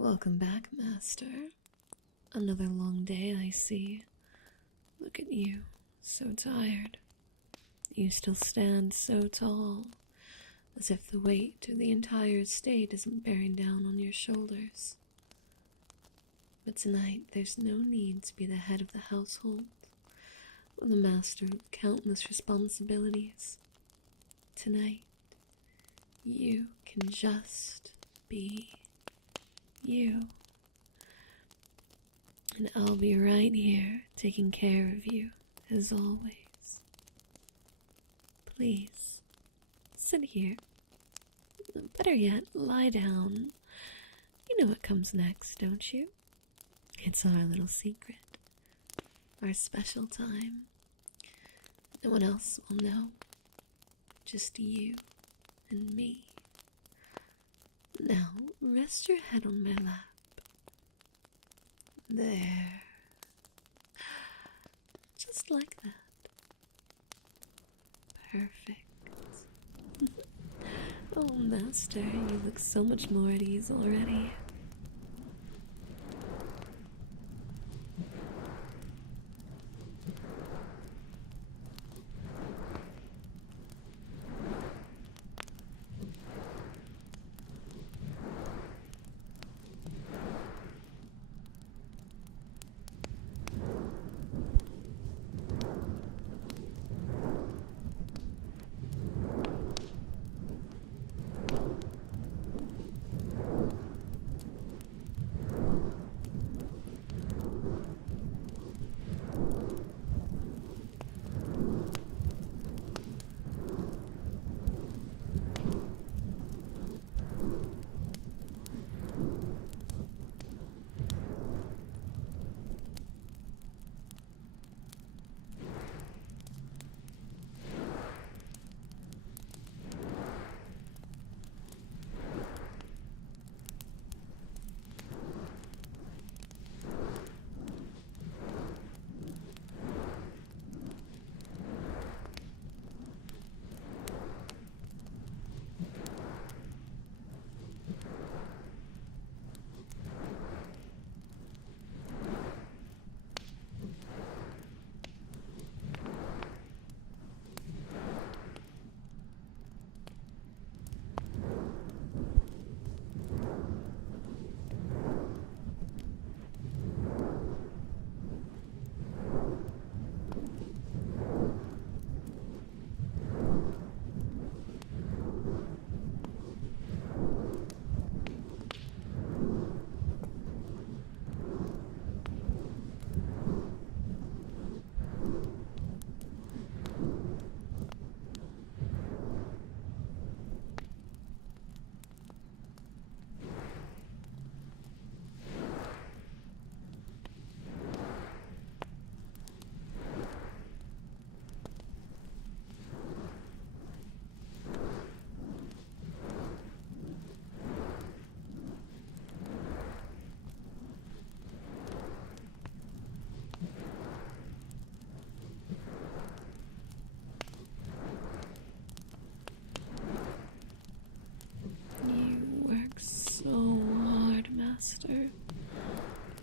Welcome back, Master. Another long day, I see. Look at you, so tired. You still stand so tall, as if the weight of the entire estate isn't bearing down on your shoulders. But tonight, there's no need to be the head of the household, or the master of countless responsibilities. Tonight, you can just be you. And I'll be right here taking care of you, as always. Please, sit here. Better yet, lie down. You know what comes next, don't you? It's our little secret. Our special time. No one else will know. Just you and me. Now, rest your head on my lap. There. Just like that. Perfect. Oh, Master, you look so much more at ease already.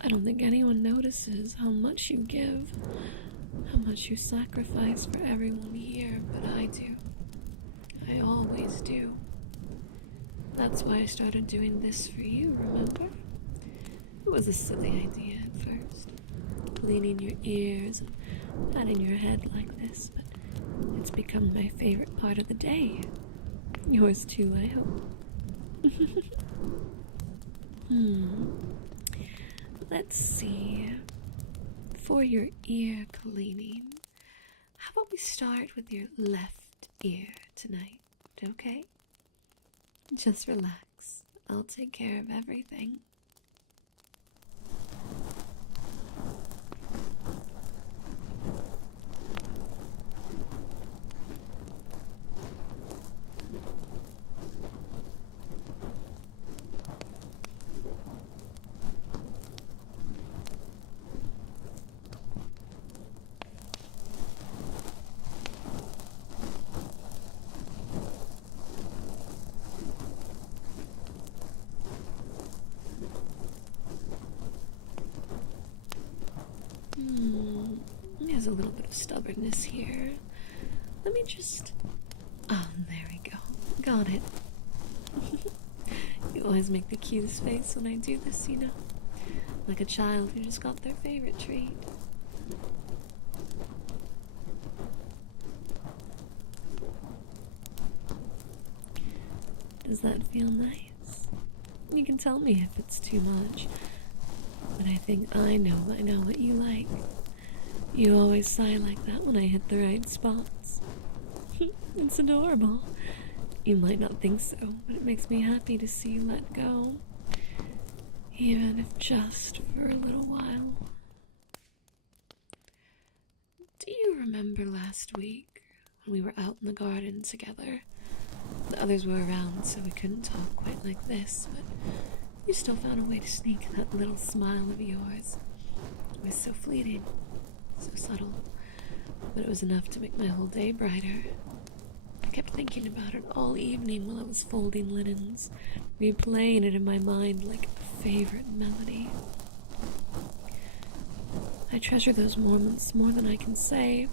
I don't think anyone notices how much you give, how much you sacrifice for everyone here, but I do. I always do. That's why I started doing this for you, remember? It was a silly idea at first, cleaning your ears and patting your head like this, but it's become my favorite part of the day. Yours too, I hope. Let's see. For your ear cleaning, how about we start with your left ear tonight, okay? Just relax. I'll take care of everything. there's a little bit of stubbornness here. Let me just... Oh, there we go. Got it. You always make the cutest face when I do this, you know? Like a child who just got their favorite treat. Does that feel nice? You can tell me if it's too much. But I think I know what you like. You always sigh like that when I hit the right spots. It's adorable. You might not think so, but it makes me happy to see you let go. Even if just for a little while. Do you remember last week when we were out in the garden together? The others were around, so we couldn't talk quite like this, but you still found a way to sneak that little smile of yours. It was so fleeting, so subtle, but it was enough to make my whole day brighter. I kept thinking about it all evening while I was folding linens, replaying it in my mind like a favorite melody. I treasure those moments more than I can say.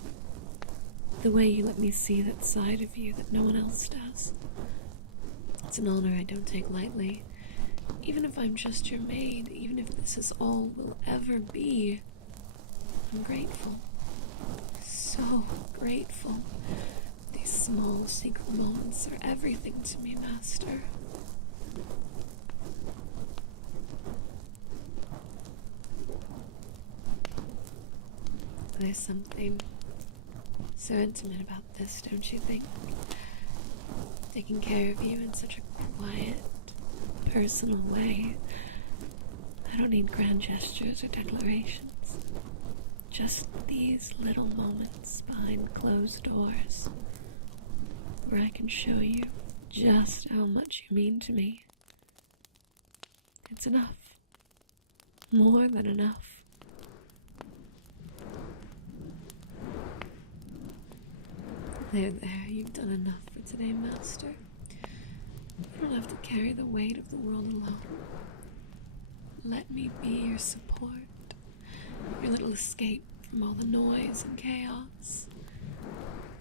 The way you let me see that side of you that no one else does. It's an honor I don't take lightly. Even if I'm just your maid, even if this is all we'll ever be, I'm grateful. So grateful. These small secret moments are everything to me, Master. There's something so intimate about this, don't you think? Taking care of you in such a quiet, personal way. I don't need grand gestures or declarations. Just these little moments behind closed doors where I can show you just how much you mean to me. It's enough. More than enough. There, you've done enough for today, Master. You don't have to carry the weight of the world alone. Let me be your support, your little escape from all the noise and chaos.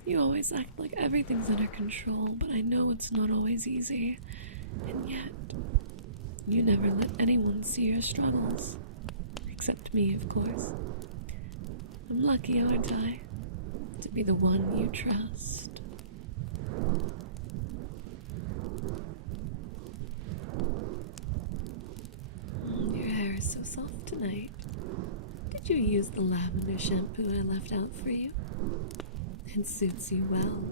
You always act like everything's under control, but I know it's not always easy. And yet, you never let anyone see your struggles. Except me, of course. I'm lucky, aren't I? To be the one you trust. Your hair is so soft tonight. Did you use the lavender shampoo I left out for you? It suits you well.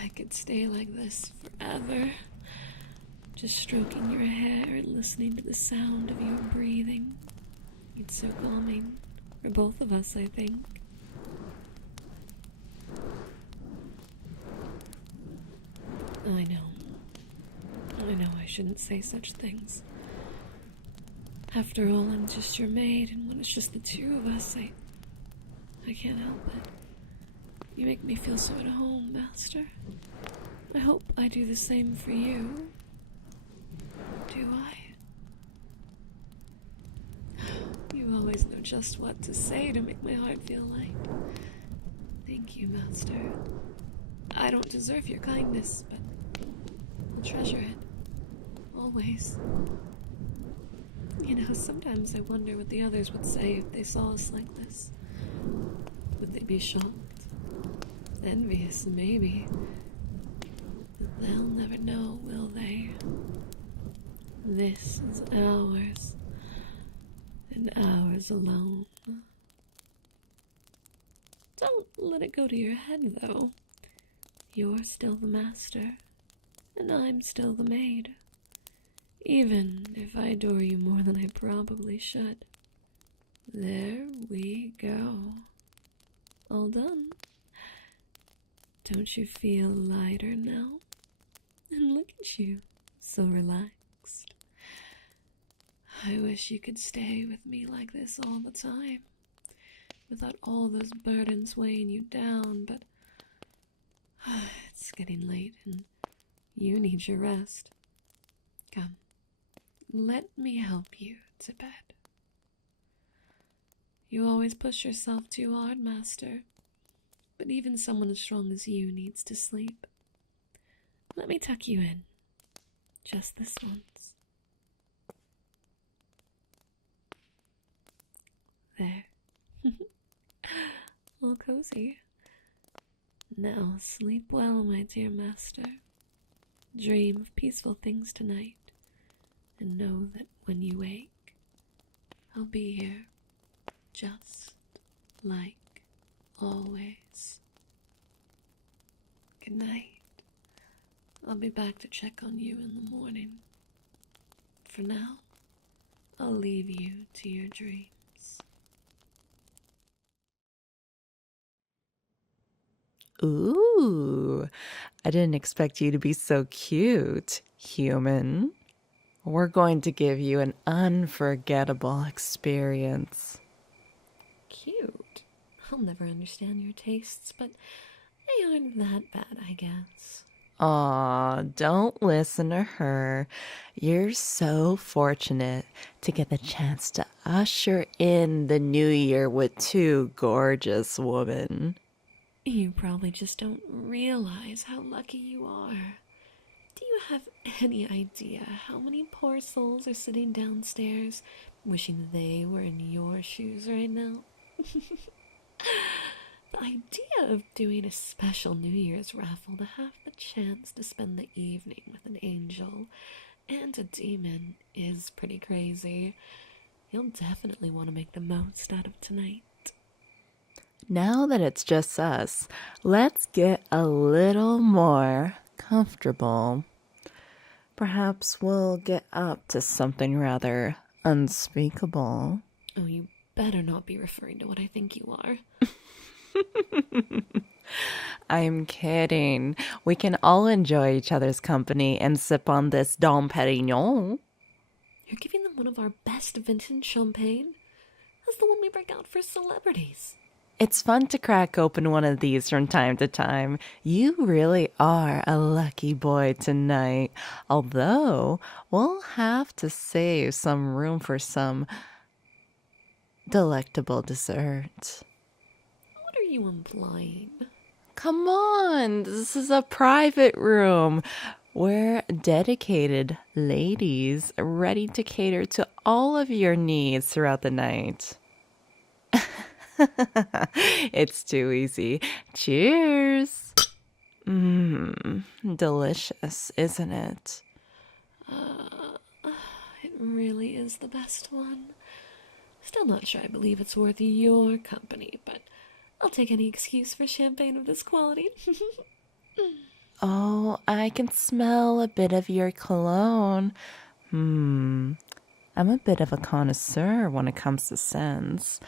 I could stay like this forever. Just stroking your hair and listening to the sound of your breathing. It's so calming for both of us, I think. I know I shouldn't say such things. After all, I'm just your maid, and when it's just the two of us, I can't help it. You make me feel so at home, Master. I hope I do the same for you. Do I? You always know just what to say to make my heart feel light. Thank you, Master. I don't deserve your kindness, but I'll treasure it. Always. You know, sometimes I wonder what the others would say if they saw us like this. Would they be shocked? Envious, maybe. But they'll never know, will they? This is ours. And ours alone. Don't let it go to your head, though. You're still the master, and I'm still the maid. Even if I adore you more than I probably should. There we go. All done. Don't you feel lighter now? And look at you, so relaxed. I wish you could stay with me like this all the time, without all those burdens weighing you down, but it's getting late and you need your rest. Come, let me help you to bed. You always push yourself too hard, Master. But even someone as strong as you needs to sleep. Let me tuck you in. Just this once. There. All cozy. Now sleep well, my dear Master. Dream of peaceful things tonight. And know that when you wake, I'll be here. Just like always. Good night. I'll be back to check on you in the morning. For now, I'll leave you to your dreams. Ooh, I didn't expect you to be so cute, human. We're going to give you an unforgettable experience. Cute. I'll never understand your tastes, but they aren't that bad, I guess. Aw, don't listen to her. You're so fortunate to get the chance to usher in the new year with two gorgeous women. You probably just don't realize how lucky you are. Do you have any idea how many poor souls are sitting downstairs wishing they were in your shoes right now? The idea of doing a special New Year's raffle to have the chance to spend the evening with an angel and a demon is pretty crazy. You'll definitely want to make the most out of tonight. Now that it's just us, let's get a little more comfortable. Perhaps we'll get up to something rather unspeakable. Oh, you better not be referring to what I think you are. I'm kidding. We can all enjoy each other's company and sip on this Dom Perignon. You're giving them one of our best vintage champagne? That's the one we break out for celebrities. It's fun to crack open one of these from time to time. You really are a lucky boy tonight. Although, we'll have to save some room for some delectable dessert. What are you implying? Come on, this is a private room. We're dedicated ladies ready to cater to all of your needs throughout the night. It's too easy. Cheers. Delicious, isn't it? It really is the best one. Still not sure I believe it's worth your company, but I'll take any excuse for champagne of this quality. Oh, I can smell a bit of your cologne. I'm a bit of a connoisseur when it comes to scents.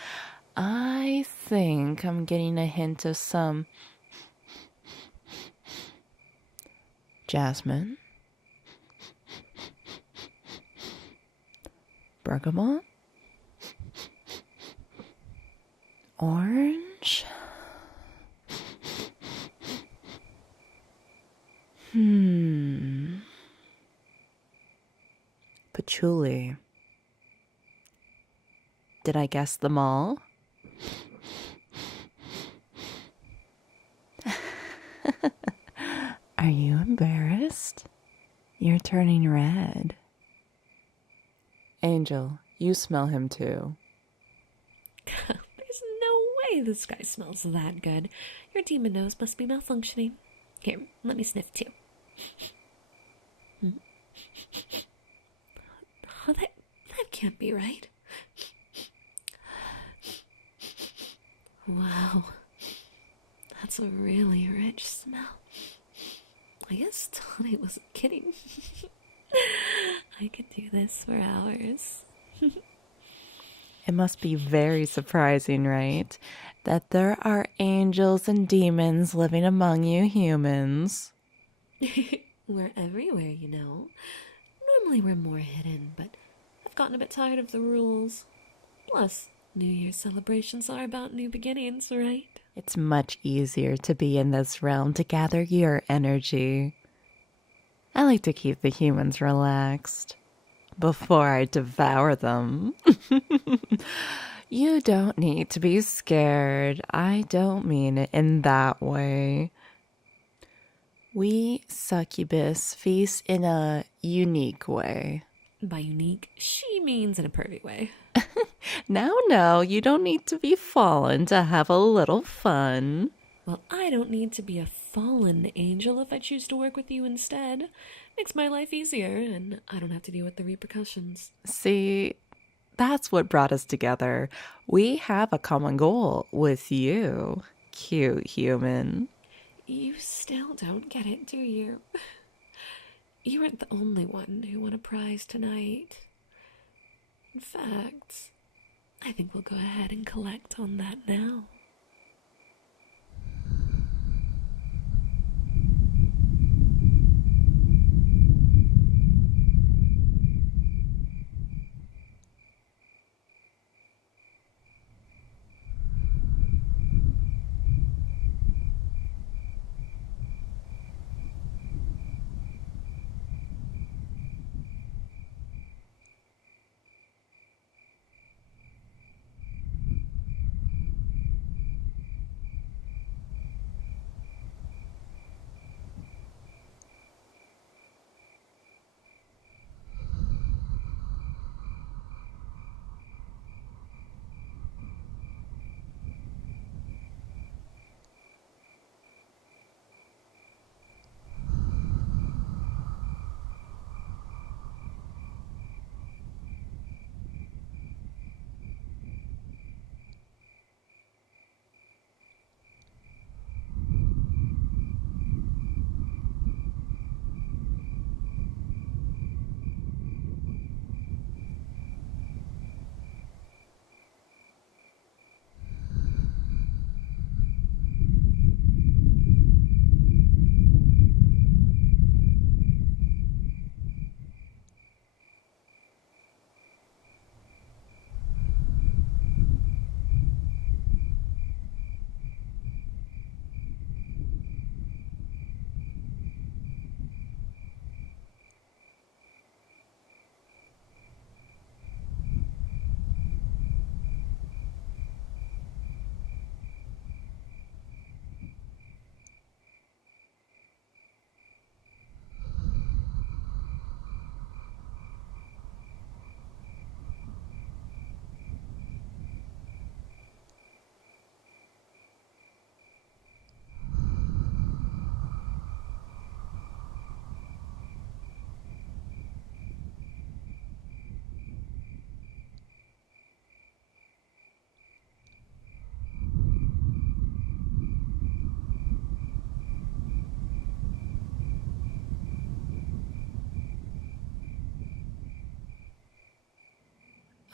I think I'm getting a hint of some jasmine, bergamot, orange. Patchouli. Did I guess them all? Are you embarrassed? You're turning red. Angel, you smell him too. There's no way this guy smells that good. Your demon nose must be malfunctioning. Here, let me sniff too. Oh, that can't be right. Wow, that's a really rich smell. I guess Tony wasn't kidding. I could do this for hours. It must be very surprising, right? That there are angels and demons living among you humans. We're everywhere, you know. Normally we're more hidden, but I've gotten a bit tired of the rules. Plus, New Year's celebrations are about new beginnings, right? It's much easier to be in this realm to gather your energy. I like to keep the humans relaxed before I devour them. You don't need to be scared. I don't mean it in that way. We succubus feast in a unique way. By unique, she means in a pervy way. Now, no, you don't need to be fallen to have a little fun. Well, I don't need to be a fallen angel if I choose to work with you instead. Makes my life easier, and I don't have to deal with the repercussions. See, that's what brought us together. We have a common goal with you, cute human. You still don't get it, do you? You weren't the only one who won a prize tonight. In fact, I think we'll go ahead and collect on that now.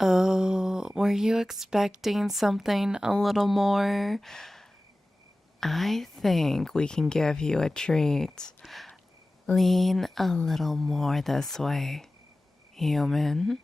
Oh, were you expecting something a little more? I think we can give you a treat. Lean a little more this way, human.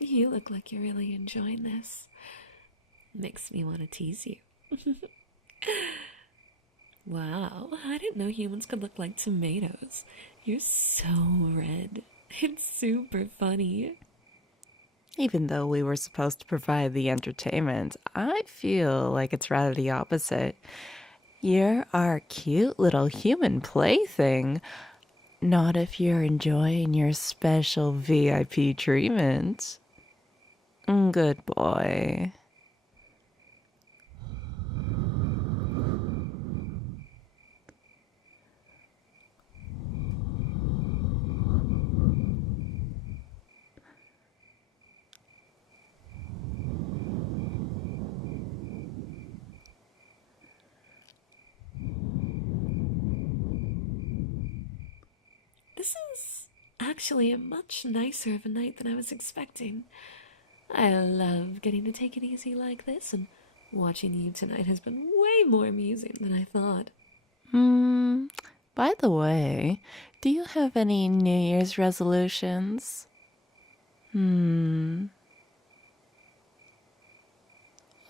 You look like you're really enjoying this. Makes me want to tease you. Wow, I didn't know humans could look like tomatoes. You're so red. It's super funny. Even though we were supposed to provide the entertainment, I feel like it's rather the opposite. You're our cute little human plaything. Not if you're enjoying your special VIP treatment. Good boy. This is actually a much nicer of a night than I was expecting. I love getting to take it easy like this, and watching you tonight has been way more amusing than I thought. By the way, do you have any New Year's resolutions?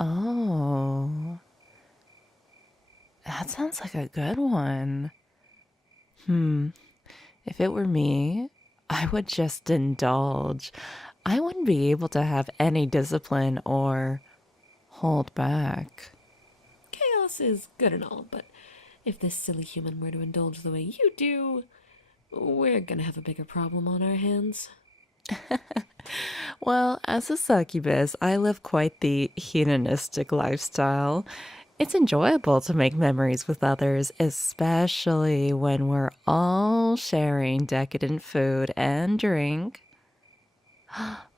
Oh, that sounds like a good one. If it were me, I would just indulge. I wouldn't be able to have any discipline or hold back. Chaos is good and all, but if this silly human were to indulge the way you do, we're gonna have a bigger problem on our hands. Well, as a succubus, I live quite the hedonistic lifestyle. It's enjoyable to make memories with others, especially when we're all sharing decadent food and drink.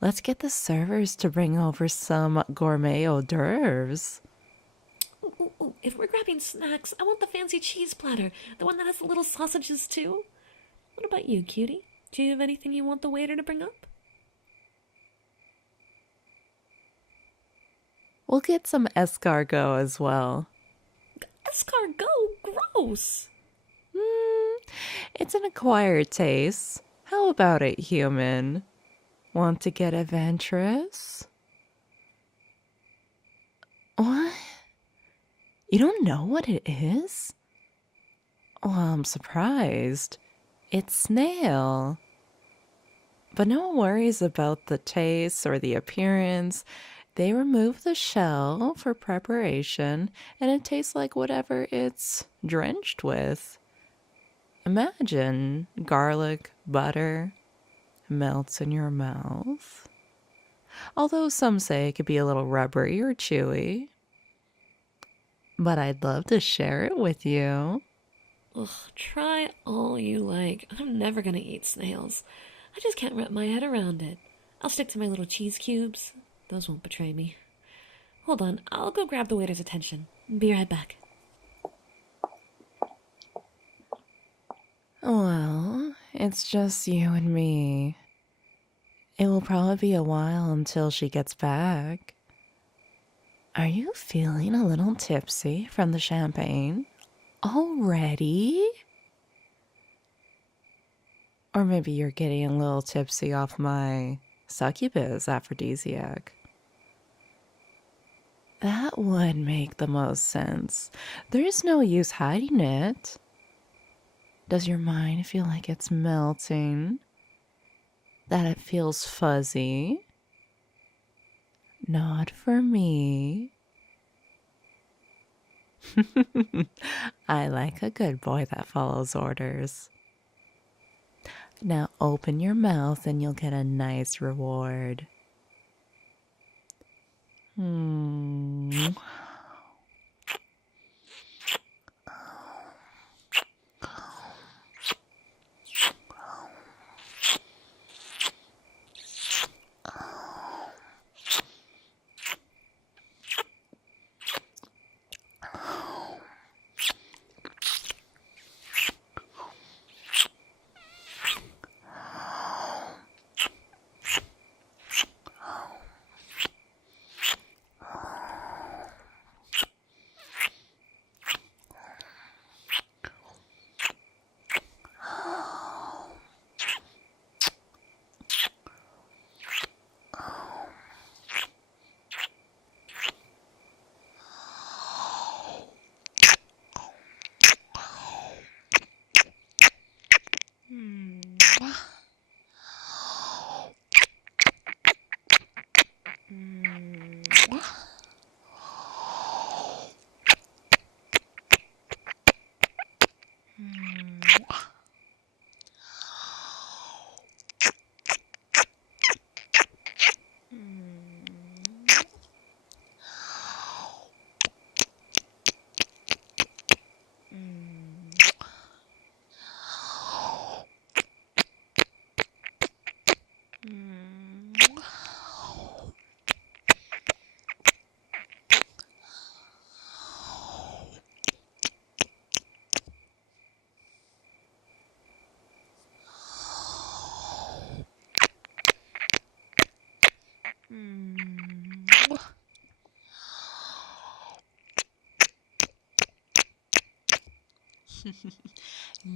Let's get the servers to bring over some gourmet hors d'oeuvres. Ooh, if we're grabbing snacks, I want the fancy cheese platter, the one that has the little sausages too. What about you, cutie? Do you have anything you want the waiter to bring up? We'll get some escargot as well. Escargot? Gross! It's an acquired taste. How about it, human? Want to get adventurous? What? You don't know what it is? Well, I'm surprised. It's snail. But no one worries about the taste or the appearance. They remove the shell for preparation, and it tastes like whatever it's drenched with. Imagine garlic, butter, melts in your mouth. Although some say it could be a little rubbery or chewy. But I'd love to share it with you. Ugh, try all you like. I'm never gonna eat snails. I just can't wrap my head around it. I'll stick to my little cheese cubes. Those won't betray me. Hold on, I'll go grab the waiter's attention. Be right back. Well, it's just you and me. It will probably be a while until she gets back. Are you feeling a little tipsy from the champagne already? Or maybe you're getting a little tipsy off my succubus aphrodisiac. That would make the most sense. There's no use hiding it. Does your mind feel like it's melting? That it feels fuzzy? Not for me. I like a good boy that follows orders. Now open your mouth and you'll get a nice reward.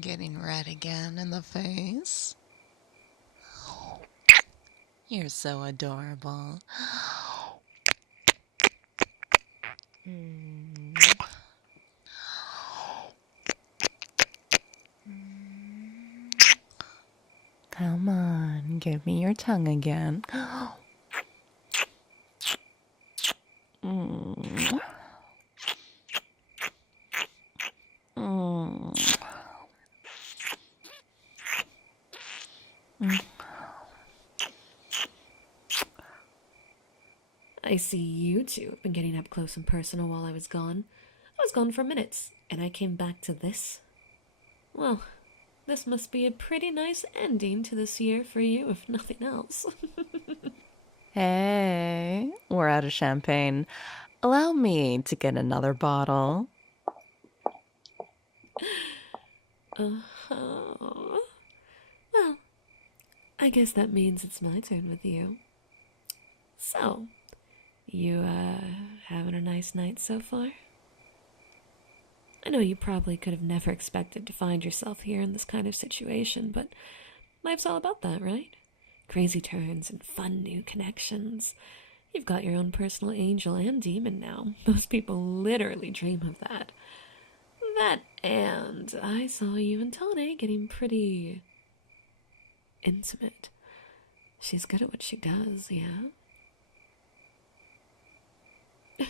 Getting red again in the face. You're so adorable. Come on, give me your tongue again. I see you two have been getting up close and personal while I was gone. I was gone for minutes, and I came back to this. Well, this must be a pretty nice ending to this year for you, if nothing else. Hey, we're out of champagne. Allow me to get another bottle. Well, I guess that means it's my turn with you. So, you, having a nice night so far? I know you probably could have never expected to find yourself here in this kind of situation, but life's all about that, right? Crazy turns and fun new connections. You've got your own personal angel and demon now. Most people literally dream of that. That, and I saw you and Tane getting pretty intimate. She's good at what she does, yeah? You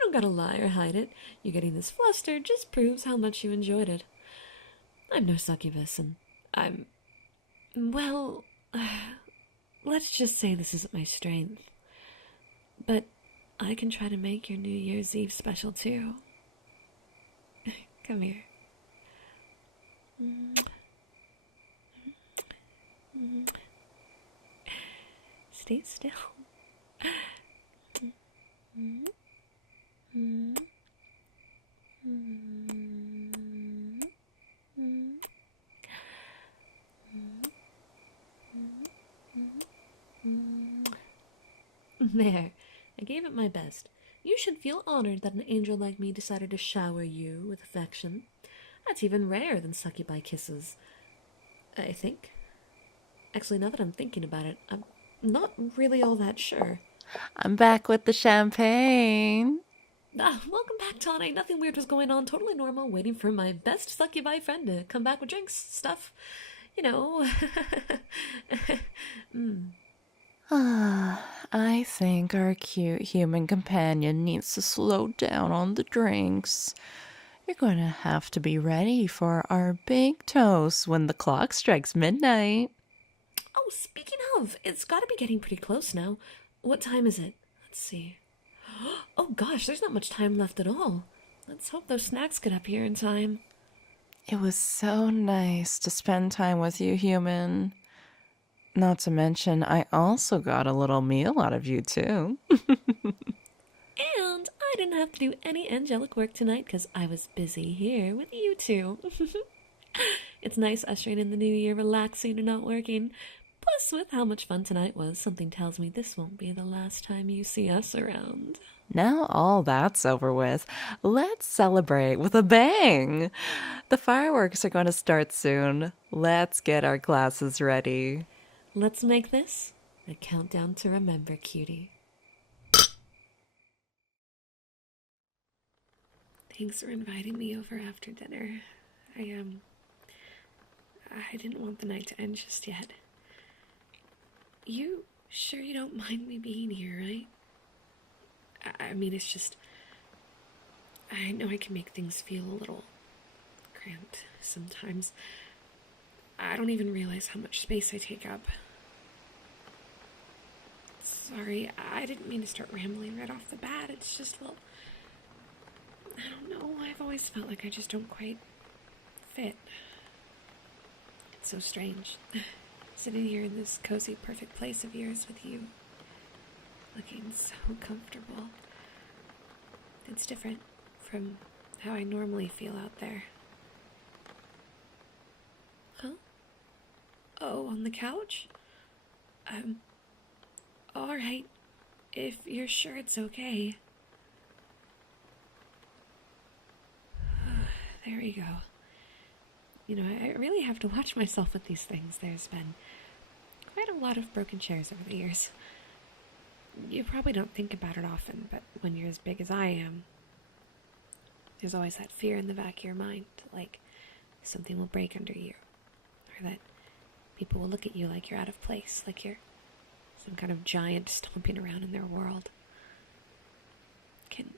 don't gotta lie or hide it. You getting this flustered just proves how much you enjoyed it. I'm no succubus, and I'm... well... let's just say this isn't my strength. But I can try to make your New Year's Eve special, too. Come here. Stay still. There. I gave it my best. You should feel honored that an angel like me decided to shower you with affection. That's even rarer than succubi kisses, I think. Actually, now that I'm thinking about it, I'm not really all that sure. I'm back with the champagne. Welcome back, Tane. Nothing weird was going on. Totally normal. Waiting for my best succubi friend to come back with drinks, stuff. You know. I think our cute human companion needs to slow down on the drinks. You're going to have to be ready for our big toast when the clock strikes midnight. Oh, speaking of, it's got to be getting pretty close now. What time is it? Let's see. Oh gosh, there's not much time left at all. Let's hope those snacks get up here in time. It was so nice to spend time with you, human. Not to mention, I also got a little meal out of you, too. And I didn't have to do any angelic work tonight because I was busy here with you two. It's nice ushering in the new year relaxing and not working. Plus, with how much fun tonight was, something tells me this won't be the last time you see us around. Now all that's over with, let's celebrate with a bang. The fireworks are going to start soon. Let's get our glasses ready. Let's make this a countdown to remember, cutie. Thanks for inviting me over after dinner. I didn't want the night to end just yet. You sure you don't mind me being here, right? I mean, it's just... I know I can make things feel a little cramped sometimes. I don't even realize how much space I take up. Sorry, I didn't mean to start rambling right off the bat. It's just, well... I don't know, I've always felt like I just don't quite fit. It's so strange. Sitting here in this cozy, perfect place of yours with you. Looking so comfortable. It's different from how I normally feel out there. Huh? Oh, on the couch? Alright, if you're sure it's okay. There we go. You know, I really have to watch myself with these things. There's been quite a lot of broken chairs over the years. You probably don't think about it often, but when you're as big as I am, there's always that fear in the back of your mind, like something will break under you, or that people will look at you like you're out of place, like you're some kind of giant stomping around in their world. Can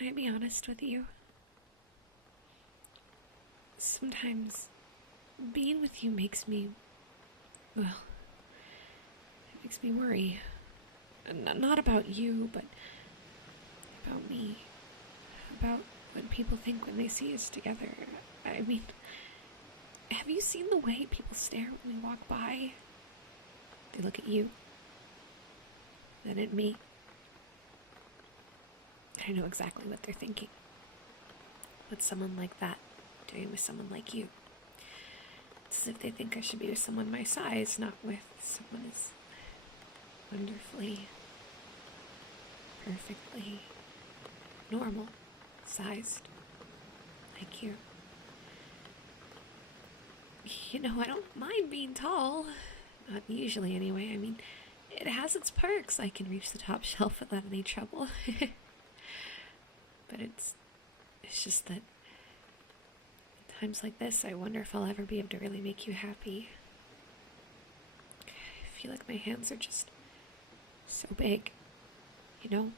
I be honest with you? Sometimes being with you makes me, well, it makes me worry. Not about you, but about me. About what people think when they see us together. I mean, have you seen the way people stare when we walk by? They look at you, then at me. I know exactly what they're thinking. What's someone like that doing with someone like you? It's as if they think I should be with someone my size, not with someone as wonderfully, perfectly normal sized like you. You know, I don't mind being tall. Not usually, anyway. I mean, it has its perks. I can reach the top shelf without any trouble. But it's just that at times like this, I wonder if I'll ever be able to really make you happy. I feel like my hands are just so big, you know?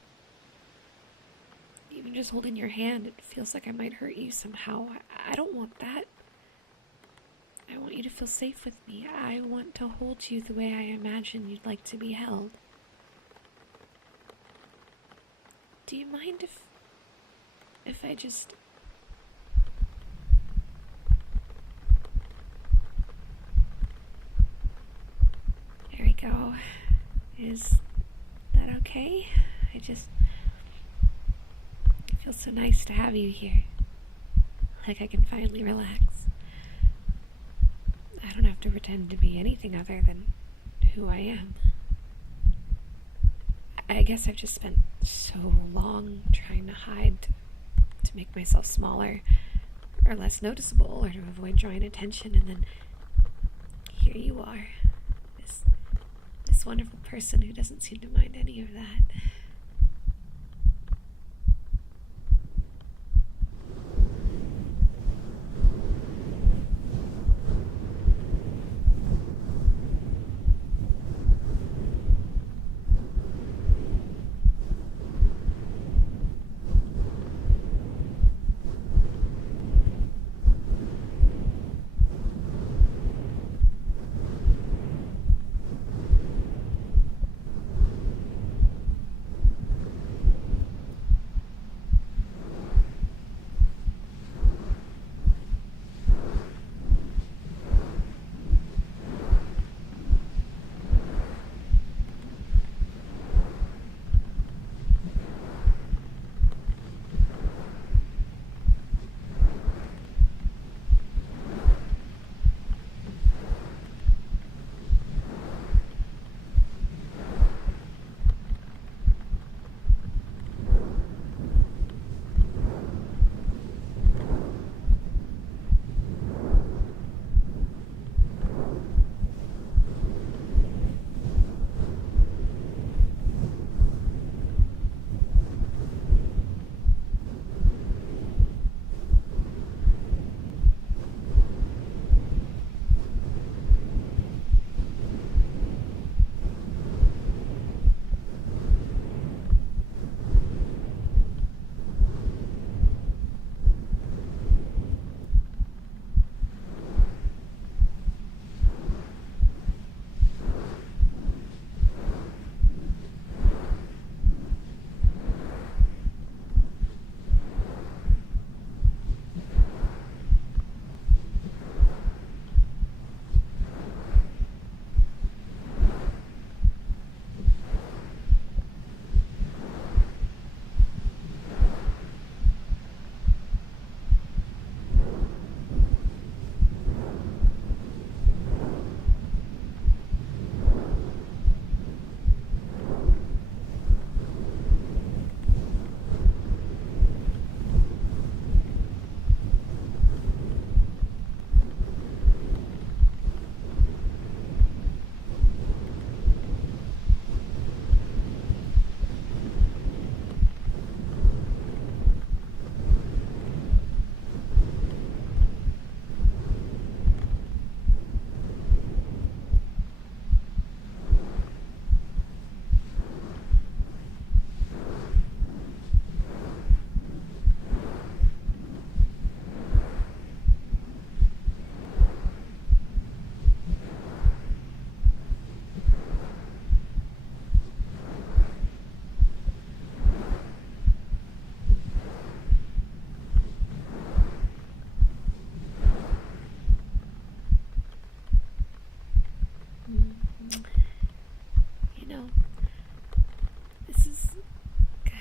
Even just holding your hand, it feels like I might hurt you somehow. I don't want that. I want you to feel safe with me. I want to hold you the way I imagine you'd like to be held. Do you mind if I just... There we go. Is that okay? It feels so nice to have you here. Like I can finally relax. I don't have to pretend to be anything other than who I am. I guess I've just spent so long trying to hide, to make myself smaller or less noticeable or to avoid drawing attention, and then here you are, this wonderful person who doesn't seem to mind any of that.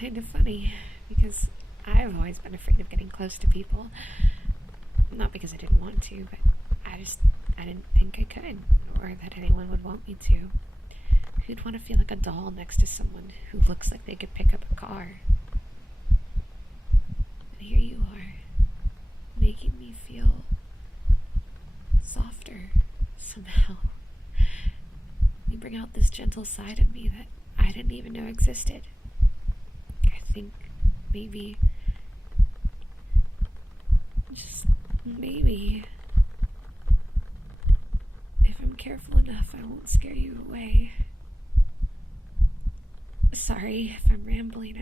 kind of funny, because I've always been afraid of getting close to people. Not because I didn't want to, but I didn't think I could, or that anyone would want me to. Who'd want to feel like a doll next to someone who looks like they could pick up a car? And here you are, making me feel softer somehow. You bring out this gentle side of me that I didn't even know existed. I think maybe, just maybe, if I'm careful enough, I won't scare you away. Sorry if I'm rambling,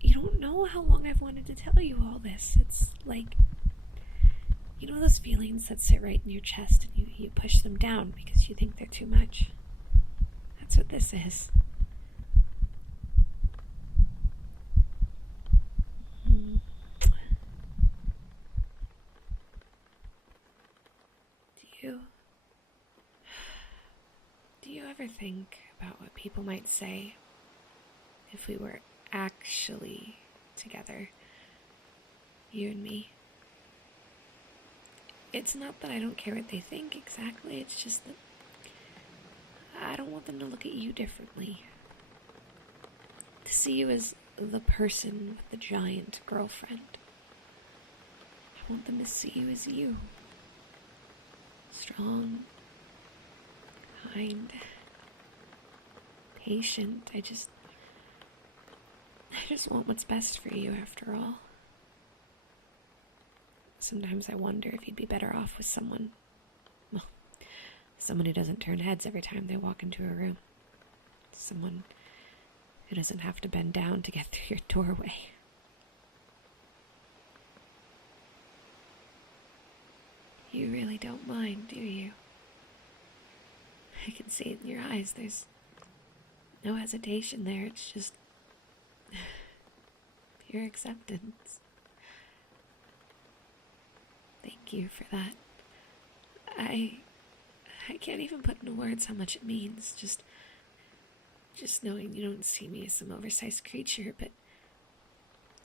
you don't know how long I've wanted to tell you all this. It's like, you know those feelings that sit right in your chest and you push them down because you think they're too much? That's what this is. Do you ever think about what people might say if we were actually together, you and me? It's not that I don't care what they think exactly, it's just that I don't want them to look at you differently. To see you as the person with the giant girlfriend. I want them to see you as you. Strong, kind, patient. I just want what's best for you after all. Sometimes I wonder if you'd be better off with someone who doesn't turn heads every time they walk into a room. Someone who doesn't have to bend down to get through your doorway. You really don't mind, do you? I can see it in your eyes. There's no hesitation there. It's just pure acceptance. Thank you for that. I can't even put into words how much it means. Just knowing you don't see me as some oversized creature, but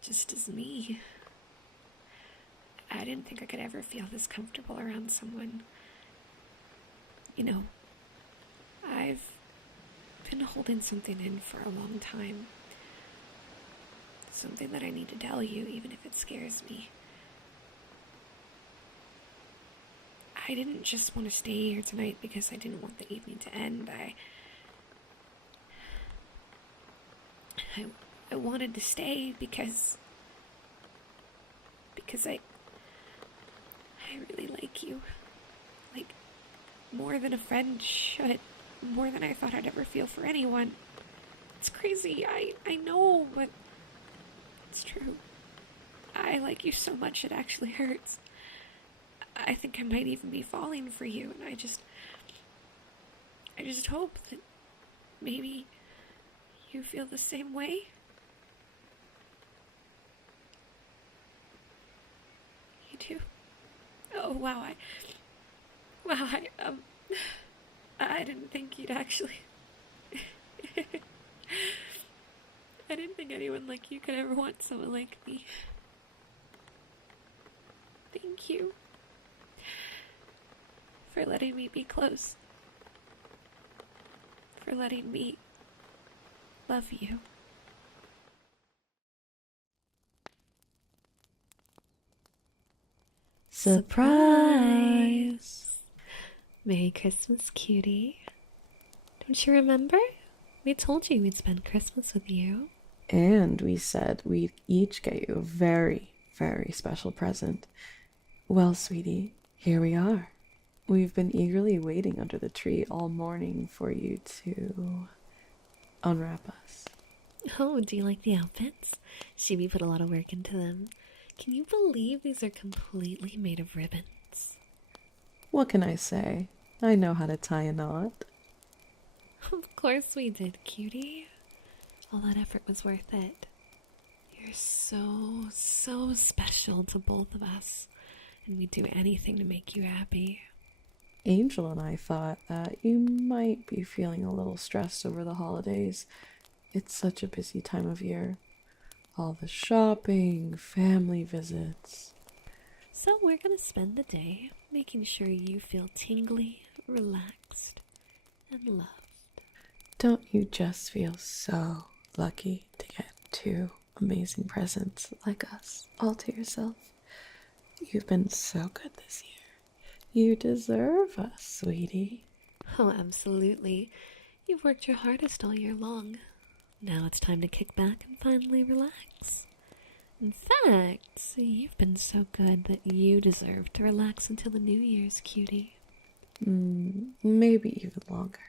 just as me. I didn't think I could ever feel this comfortable around someone. You know, I've been holding something in for a long time. Something that I need to tell you, even if it scares me. I didn't just want to stay here tonight because I didn't want the evening to end. I wanted to stay because I really like you. Like, more than a friend should. More than I thought I'd ever feel for anyone. It's crazy, I know, but it's true. I like you so much it actually hurts. I think I might even be falling for you, and I just hope that maybe you feel the same way. You do? Oh, wow, I didn't think you'd actually... I didn't think anyone like you could ever want someone like me. Thank you for letting me be close. For letting me love you. Surprise! Merry Christmas, cutie. Don't you remember? We told you we'd spend Christmas with you. And we said we'd each get you a very, very special present. Well, sweetie, here we are. We've been eagerly waiting under the tree all morning for you to unwrap us. Oh, do you like the outfits? Shubi put a lot of work into them. Can you believe these are completely made of ribbons? What can I say? I know how to tie a knot. Of course we did, cutie. All that effort was worth it. You're so, so special to both of us, and we'd do anything to make you happy. Angel and I thought that you might be feeling a little stressed over the holidays, It's such a busy time of year. All the shopping, family visits. So we're gonna spend the day making sure you feel tingly, relaxed, and loved. Don't you just feel so lucky to get two amazing presents like us all to yourself? You've been so good this year. You deserve us, sweetie. Oh, absolutely. You've worked your hardest all year long. Now it's time to kick back and finally relax. In fact, you've been so good that you deserve to relax until the New Year's, cutie. Maybe even longer.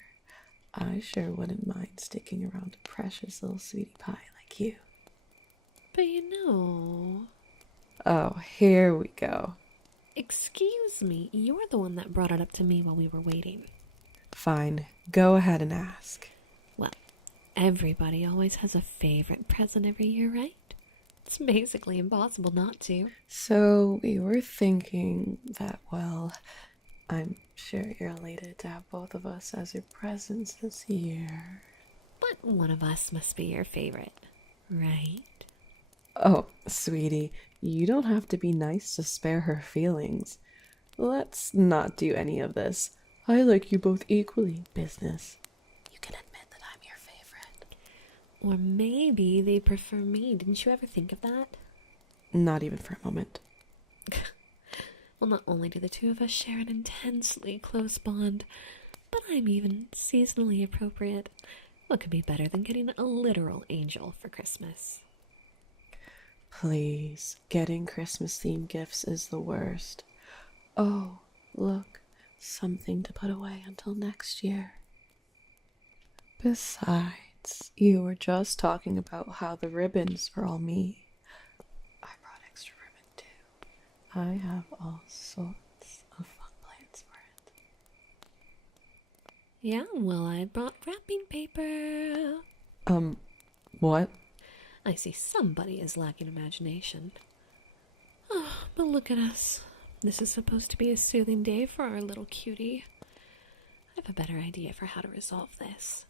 I sure wouldn't mind sticking around a precious little sweetie pie like you. But you know... Oh, here we go. Excuse me, you're the one that brought it up to me while we were waiting. Fine, go ahead and ask. Well, everybody always has a favorite present every year, right? It's basically impossible not to. So, we were thinking that, well, I'm sure you're elated to have both of us as your presents this year. But one of us must be your favorite, right? Oh, sweetie, you don't have to be nice to spare her feelings. Let's not do any of this. I like you both equally, business. You can admit that I'm your favorite. Or maybe they prefer me. Didn't you ever think of that? Not even for a moment. Well, not only do the two of us share an intensely close bond, but I'm even seasonally appropriate. What could be better than getting a literal angel for Christmas? Please, getting Christmas-themed gifts is the worst. Oh, look, something to put away until next year. Besides, you were just talking about how the ribbons are all me. I brought extra ribbon too. I have all sorts of fun plans for it. Yeah, well, I brought wrapping paper. What? I see somebody is lacking imagination. Oh, but look at us. This is supposed to be a soothing day for our little cutie. I have a better idea for how to resolve this.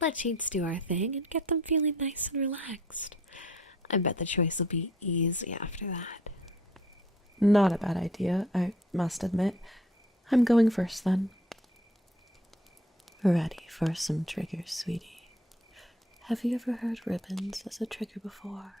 Let's each do our thing and get them feeling nice and relaxed. I bet the choice will be easy after that. Not a bad idea, I must admit. I'm going first then. Ready for some triggers, sweetie. Have you ever heard ribbons as a trigger before?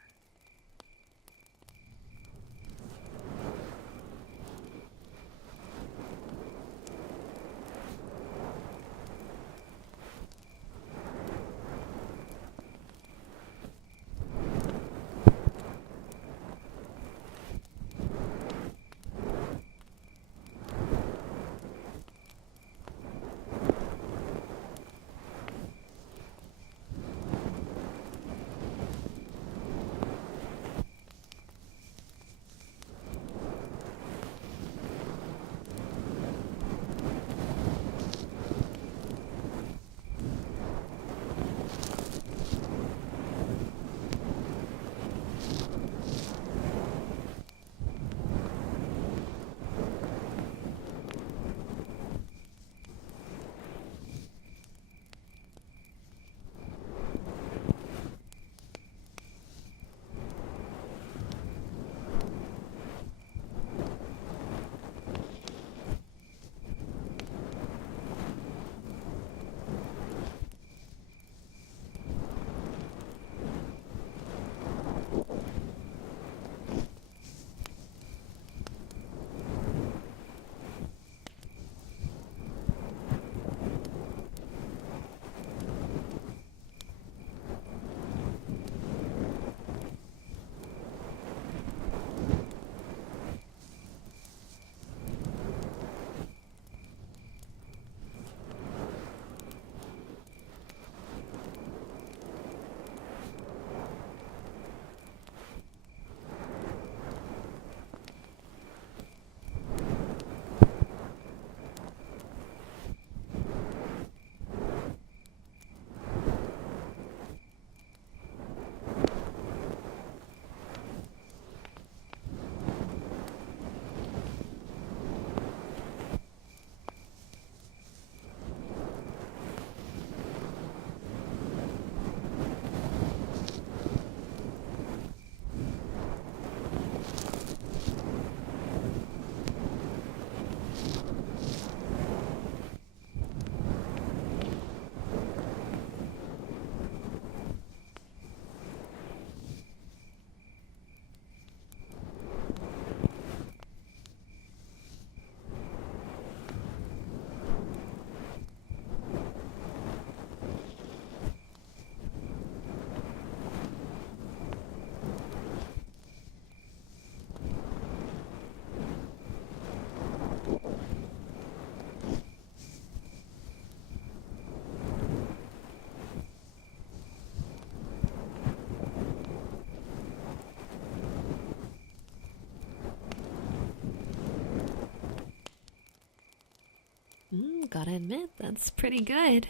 Gotta admit, that's pretty good.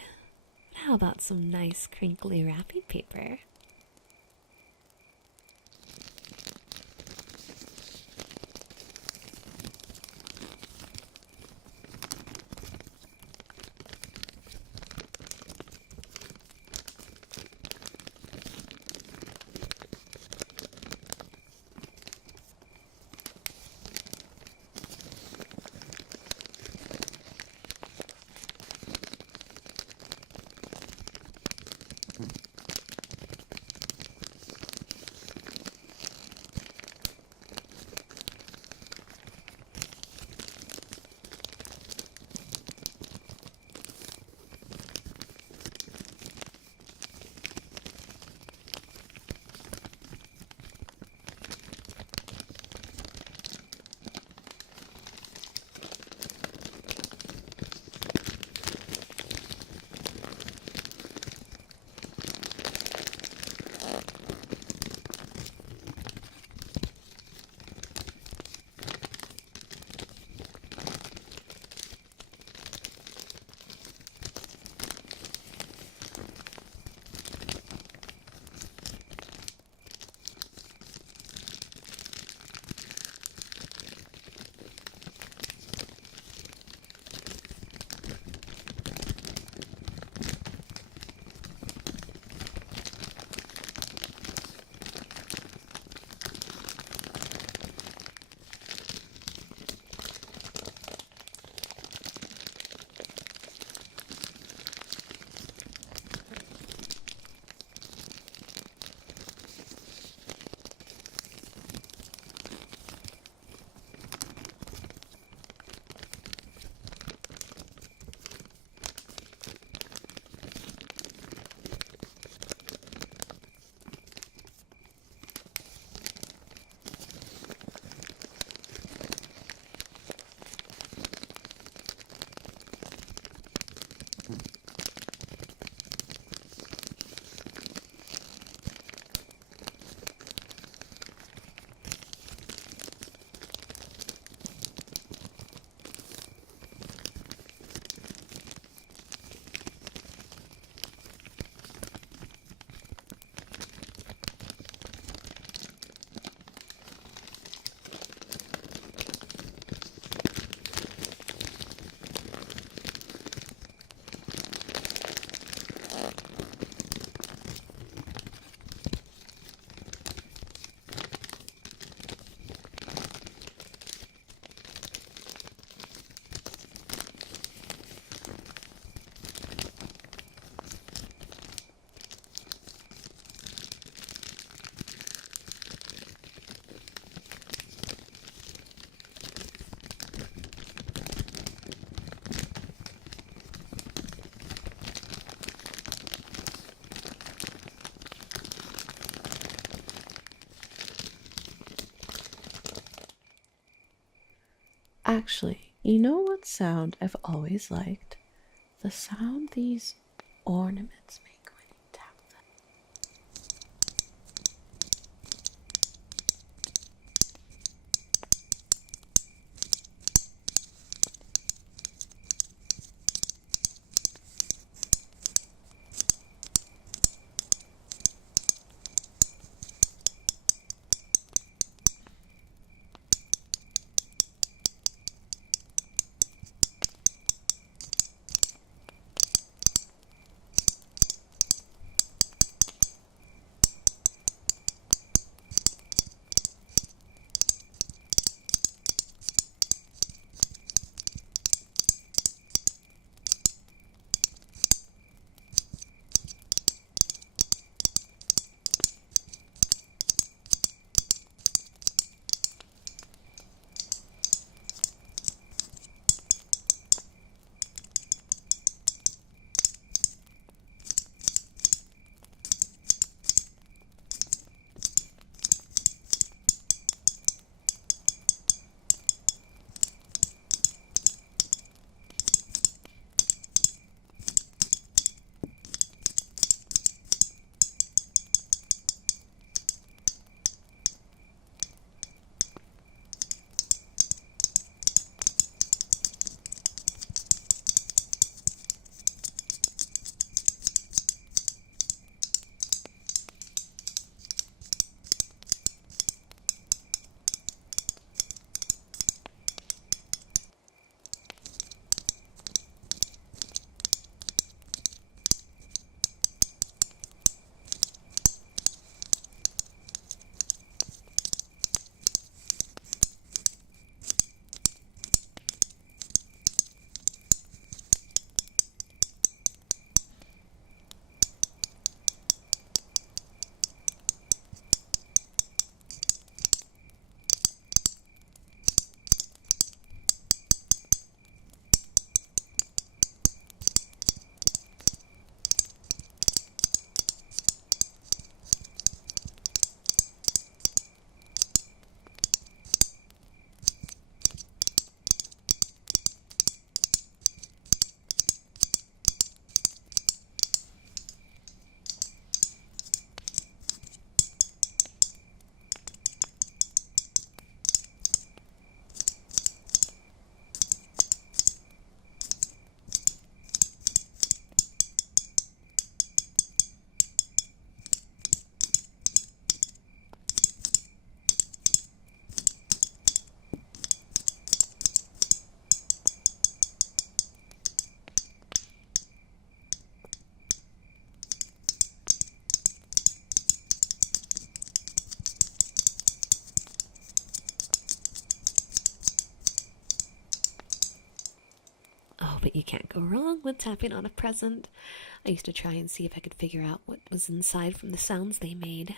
But how about some nice crinkly wrapping paper? Actually, you know what sound I've always liked? The sound these ornaments make when you tap them. go wrong with tapping on a present. I used to try and see if I could figure out what was inside from the sounds they made.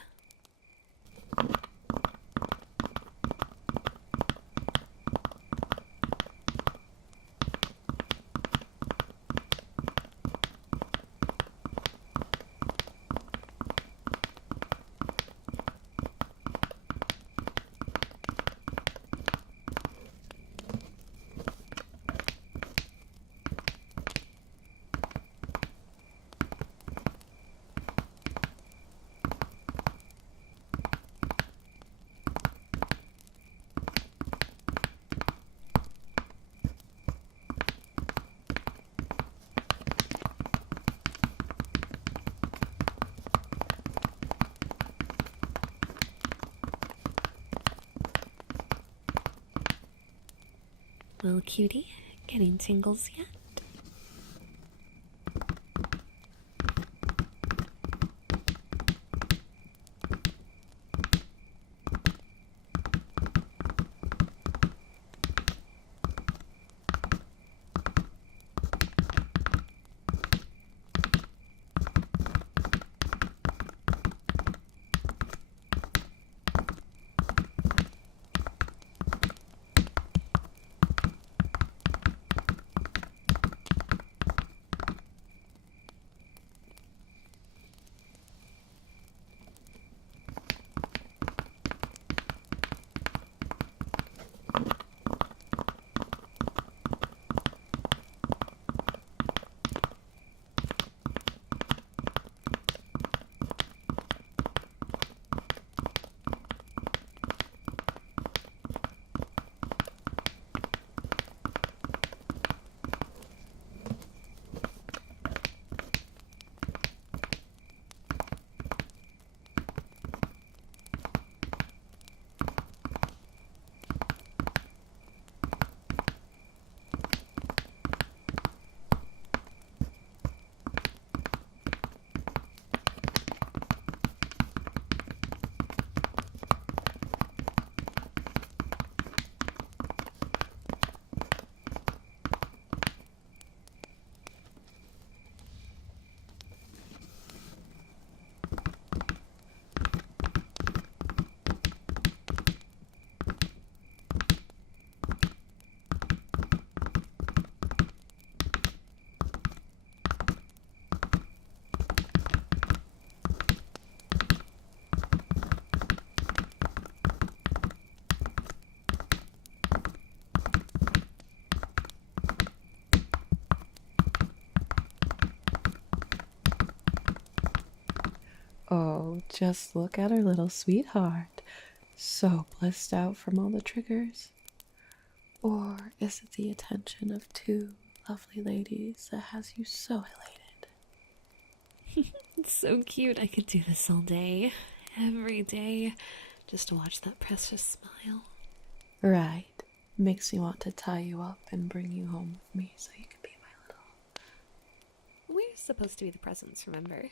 Well, cutie, getting tingles yet? Oh, just look at our little sweetheart. So blissed out from all the triggers. Or is it the attention of two lovely ladies that has you so elated? It's so cute. I could do this all day, every day, just to watch that precious smile. Right. Makes me want to tie you up and bring you home with me so you can be my little... We're supposed to be the presents, remember?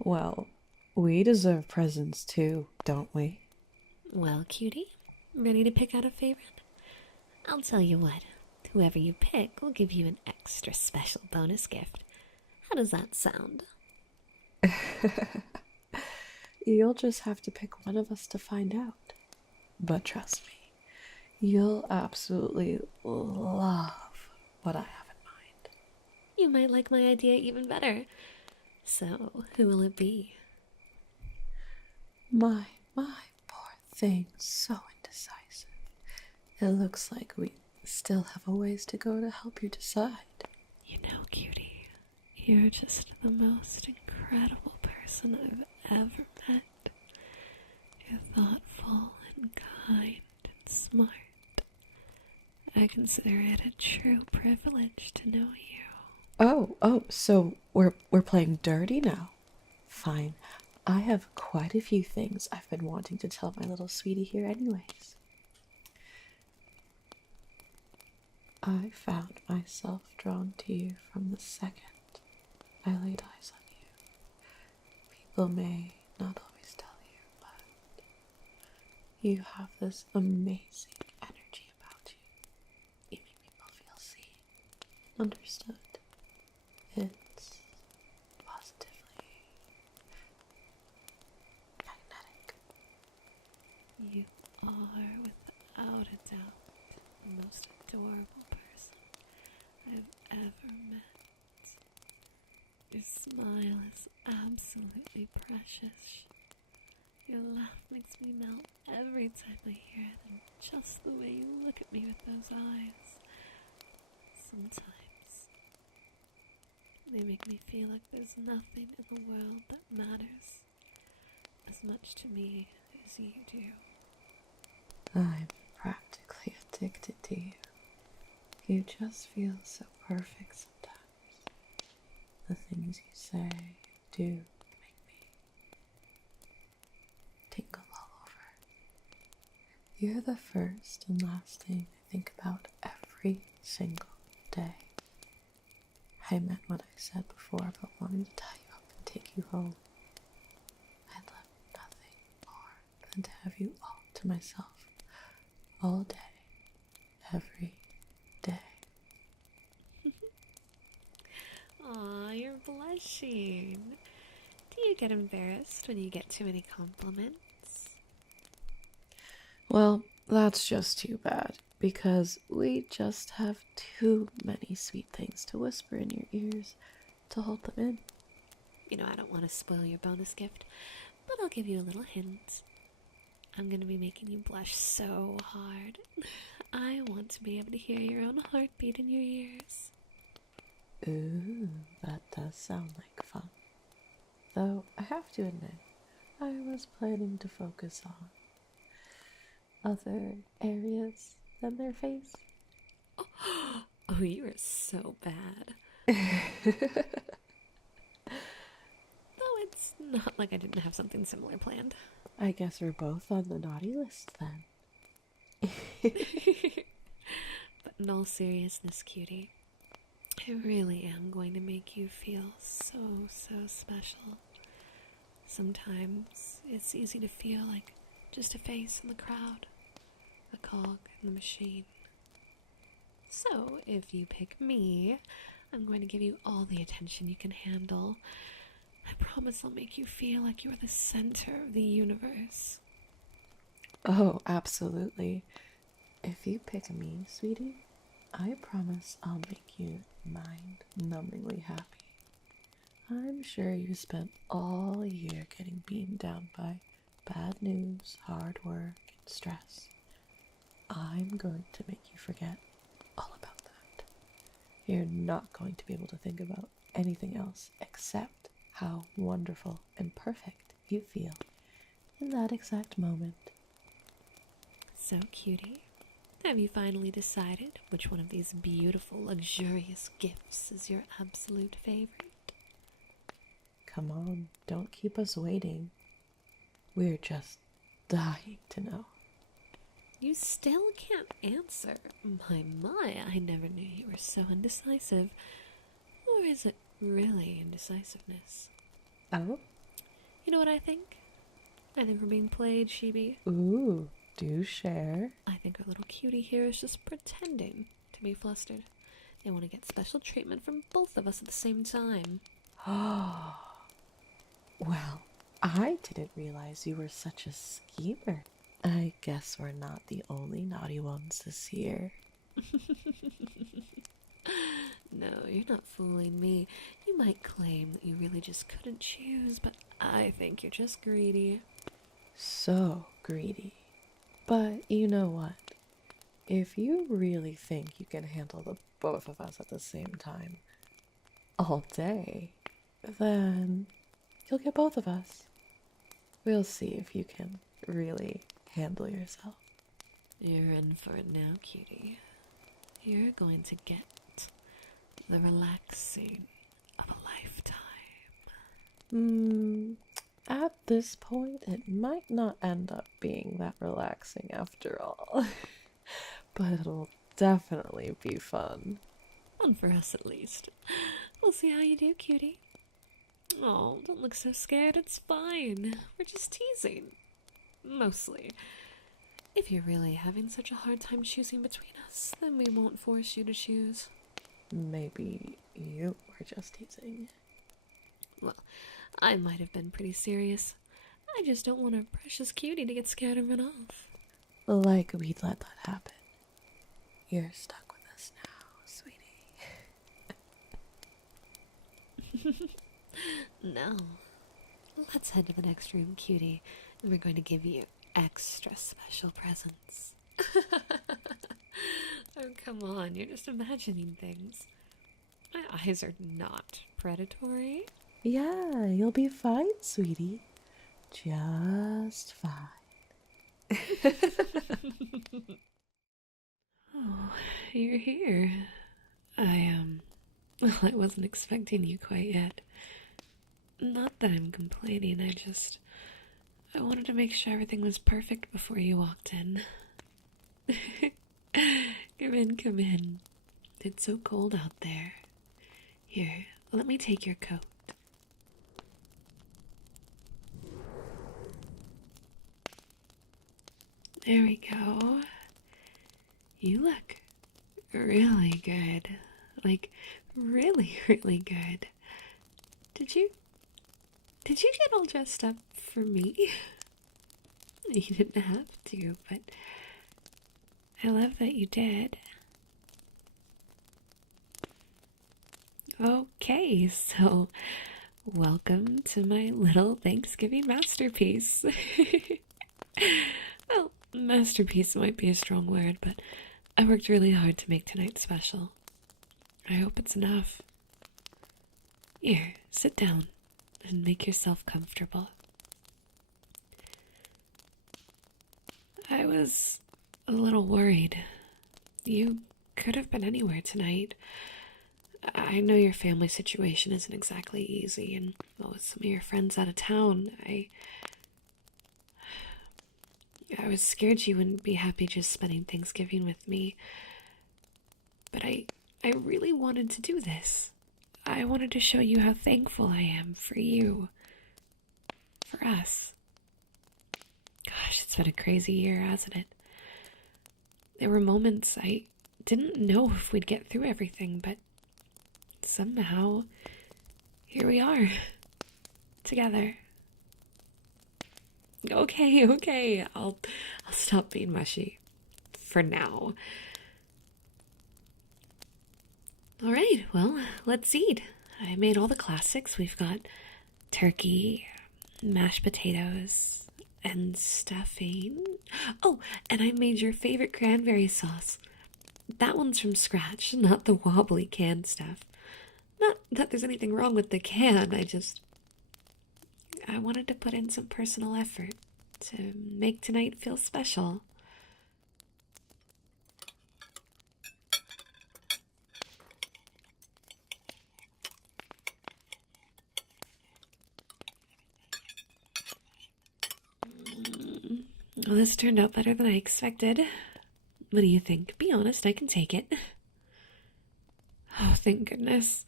Well, we deserve presents too, don't we? Well, cutie, ready to pick out a favorite? I'll tell you what, whoever you pick will give you an extra special bonus gift. How does that sound? You'll just have to pick one of us to find out. But trust me, you'll absolutely love what I have in mind. You might like my idea even better. So, who will it be? My poor thing, so indecisive. It looks like we still have a ways to go to help you decide. You know, cutie, you're just the most incredible person I've ever met. You're thoughtful and kind and smart. I consider it a true privilege to know you. Oh, so we're playing dirty now. Fine. I have quite a few things I've been wanting to tell my little sweetie here anyways. I found myself drawn to you from the second I laid eyes on you. People may not always tell you, but you have this amazing energy about you. You make people feel seen. Understood. It's positively magnetic. You are, without a doubt, the most adorable person I've ever met. Your smile is absolutely precious. Your laugh makes me melt every time I hear it, and just the way you look at me with those eyes. Sometimes they make me feel like there's nothing in the world that matters as much to me as you do. I'm practically addicted to you. You just feel so perfect sometimes. The things you say, do, make me tingle all over. You're the first and last thing I think about every single day. I meant what I said before about wanting to tie you up and take you home. I'd love nothing more than to have you all to myself, all day, every day. Aw, you're blushing. Do you get embarrassed when you get too many compliments? Well, that's just too bad, because we just have too many sweet things to whisper in your ears to hold them in. You know, I don't want to spoil your bonus gift, but I'll give you a little hint. I'm going to be making you blush so hard. I want to be able to hear your own heartbeat in your ears. Ooh, that does sound like fun. Though I have to admit, I was planning to focus on other areas than their face. Oh, you are so bad. Though it's not like I didn't have something similar planned. I guess we're both on the naughty list then. But in all seriousness, cutie, I really am going to make you feel so special. Sometimes it's easy to feel like just a face in the crowd, a cog in the machine. So, if you pick me, I'm going to give you all the attention you can handle. I promise I'll make you feel like you're the center of the universe. Oh, absolutely. If you pick me, sweetie, I promise I'll make you mind-numbingly happy. I'm sure you spent all year getting beaten down by bad news, hard work, and stress. I'm going to make you forget all about that. You're not going to be able to think about anything else except how wonderful and perfect you feel in that exact moment. So, cutie, have you finally decided which one of these beautiful, luxurious gifts is your absolute favorite? Come on, don't keep us waiting. We're just dying to know. You still can't answer. My, I never knew you were so indecisive. Or is it really indecisiveness? Oh? You know what I think? I think we're being played, Sheeby. Ooh, do share. I think our little cutie here is just pretending to be flustered. They want to get special treatment from both of us at the same time. Well, I didn't realize you were such a schemer. I guess we're not the only naughty ones this year. No, you're not fooling me. You might claim that you really just couldn't choose, but I think you're just greedy. So greedy. But you know what? If you really think you can handle the both of us at the same time all day, then you'll get both of us. We'll see if you can really handle yourself. You're in for it now, cutie. You're going to get the relaxing of a lifetime. At this point, it might not end up being that relaxing after all. But it'll definitely be fun. Fun for us, at least. We'll see how you do, cutie. Oh, don't look so scared. It's fine. We're just teasing. Mostly. If you're really having such a hard time choosing between us, then we won't force you to choose. Maybe you were just teasing. Well, I might have been pretty serious. I just don't want a precious cutie to get scared and run off. Like we'd let that happen. You're stuck with us now, sweetie. No. Let's head to the next room, cutie, and we're going to give you extra special presents. Oh, come on, you're just imagining things. My eyes are not predatory. Yeah, you'll be fine, sweetie. Just fine. Oh, you're here. Well, I wasn't expecting you quite yet. Not that I'm complaining, I wanted to make sure everything was perfect before you walked in. Come in. It's so cold out there. Here, let me take your coat. There we go. You look really good. Like, really, really good. Did you get all dressed up for me? You didn't have to, but I love that you did. Okay, so welcome to my little Thanksgiving masterpiece. Well, masterpiece might be a strong word, but I worked really hard to make tonight special. I hope it's enough. Here, sit down and make yourself comfortable. I was a little worried. You could have been anywhere tonight. I know your family situation isn't exactly easy, and with some of your friends out of town, I was scared you wouldn't be happy just spending Thanksgiving with me. But I really wanted to do this. I wanted to show you how thankful I am for you. For us. Gosh, it's been a crazy year, hasn't it? There were moments I didn't know if we'd get through everything, but somehow, here we are. Together. Okay, I'll stop being mushy. For now. Alright, well, let's eat. I made all the classics. We've got turkey, mashed potatoes, and stuffing. Oh, and I made your favorite cranberry sauce. That one's from scratch, not the wobbly canned stuff. Not that there's anything wrong with the can, I wanted to put in some personal effort to make tonight feel special. Well, this turned out better than I expected. What do you think? Be honest, I can take it. Oh, thank goodness.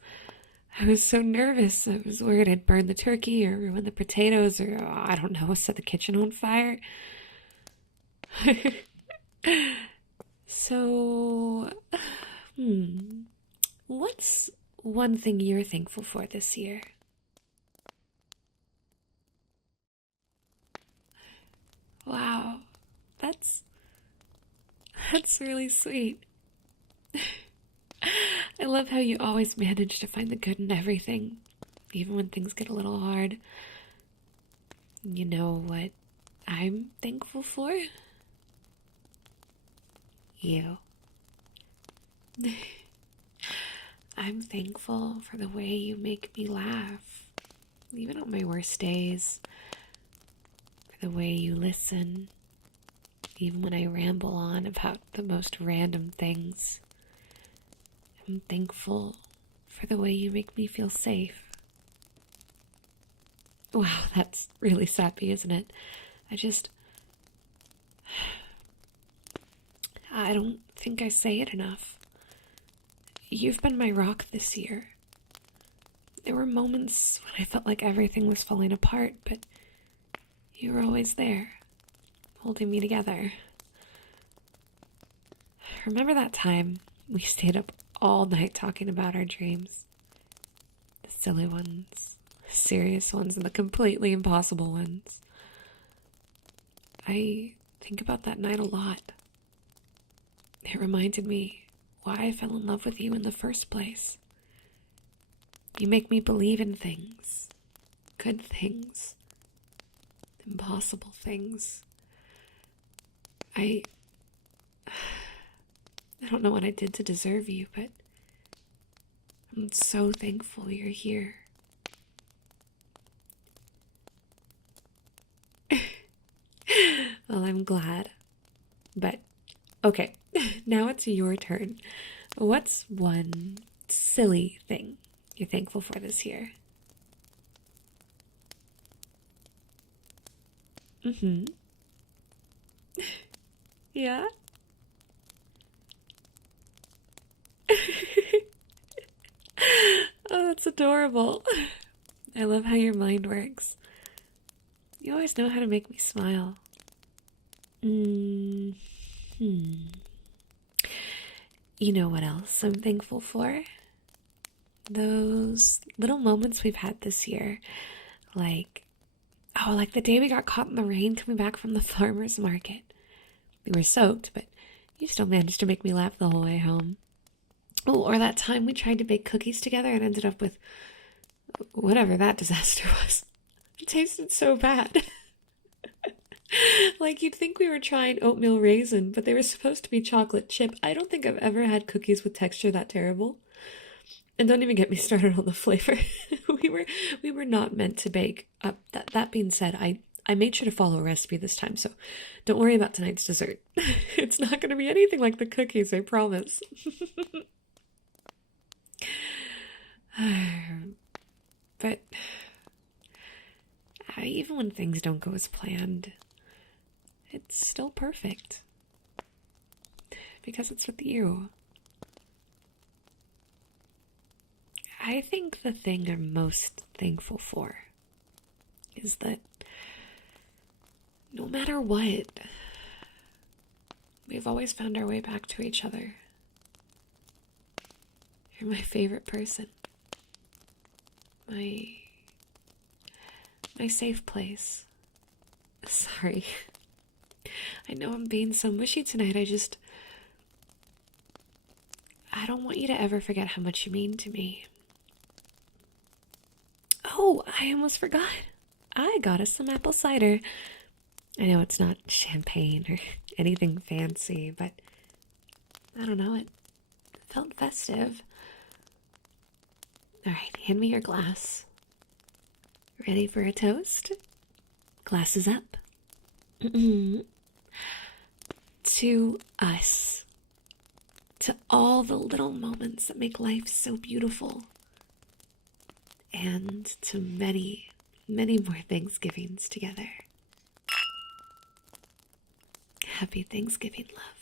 I was so nervous. I was worried I'd burn the turkey or ruin the potatoes or, I don't know, set the kitchen on fire. So, what's one thing you're thankful for this year? Wow, that's really sweet. I love how you always manage to find the good in everything, even when things get a little hard. You know what I'm thankful for? You. I'm thankful for the way you make me laugh, even on my worst days. For the way you listen, even when I ramble on about the most random things. I'm thankful for the way you make me feel safe. Wow, that's really sappy, isn't it? I don't think I say it enough. You've been my rock this year. There were moments when I felt like everything was falling apart, but you were always there, holding me together. Remember that time we stayed up all night talking about our dreams. The silly ones, the serious ones, and the completely impossible ones. I think about that night a lot. It reminded me why I fell in love with you in the first place. You make me believe in things. Good things. Impossible things. I don't know what I did to deserve you, but I'm so thankful you're here. Well, I'm glad. But, okay, now it's your turn. What's one silly thing you're thankful for this year? Yeah? Oh, that's adorable. I love how your mind works. You always know how to make me smile. You know what else I'm thankful for? Those little moments we've had this year. Like the day we got caught in the rain coming back from the farmer's market. We were soaked, but you still managed to make me laugh the whole way home. Oh, or that time we tried to bake cookies together and ended up with whatever that disaster was. It tasted so bad. Like, you'd think we were trying oatmeal raisin, but they were supposed to be chocolate chip. I don't think I've ever had cookies with texture that terrible. And don't even get me started on the flavor. we were not meant to bake. That being said, I made sure to follow a recipe this time, so don't worry about tonight's dessert. It's not going to be anything like the cookies, I promise. But even when things don't go as planned, it's still perfect. Because it's with you. I think the thing I'm most thankful for is that no matter what, we've always found our way back to each other. You're my favorite person. My safe place. Sorry. I know I'm being so mushy tonight. I don't want you to ever forget how much you mean to me. Oh, I almost forgot. I got us some apple cider. I know it's not champagne or anything fancy, but I don't know, it felt festive. All right, hand me your glass. Ready for a toast? Glasses up. To us. To all the little moments that make life so beautiful. And to many, many more Thanksgivings together. Happy Thanksgiving, love.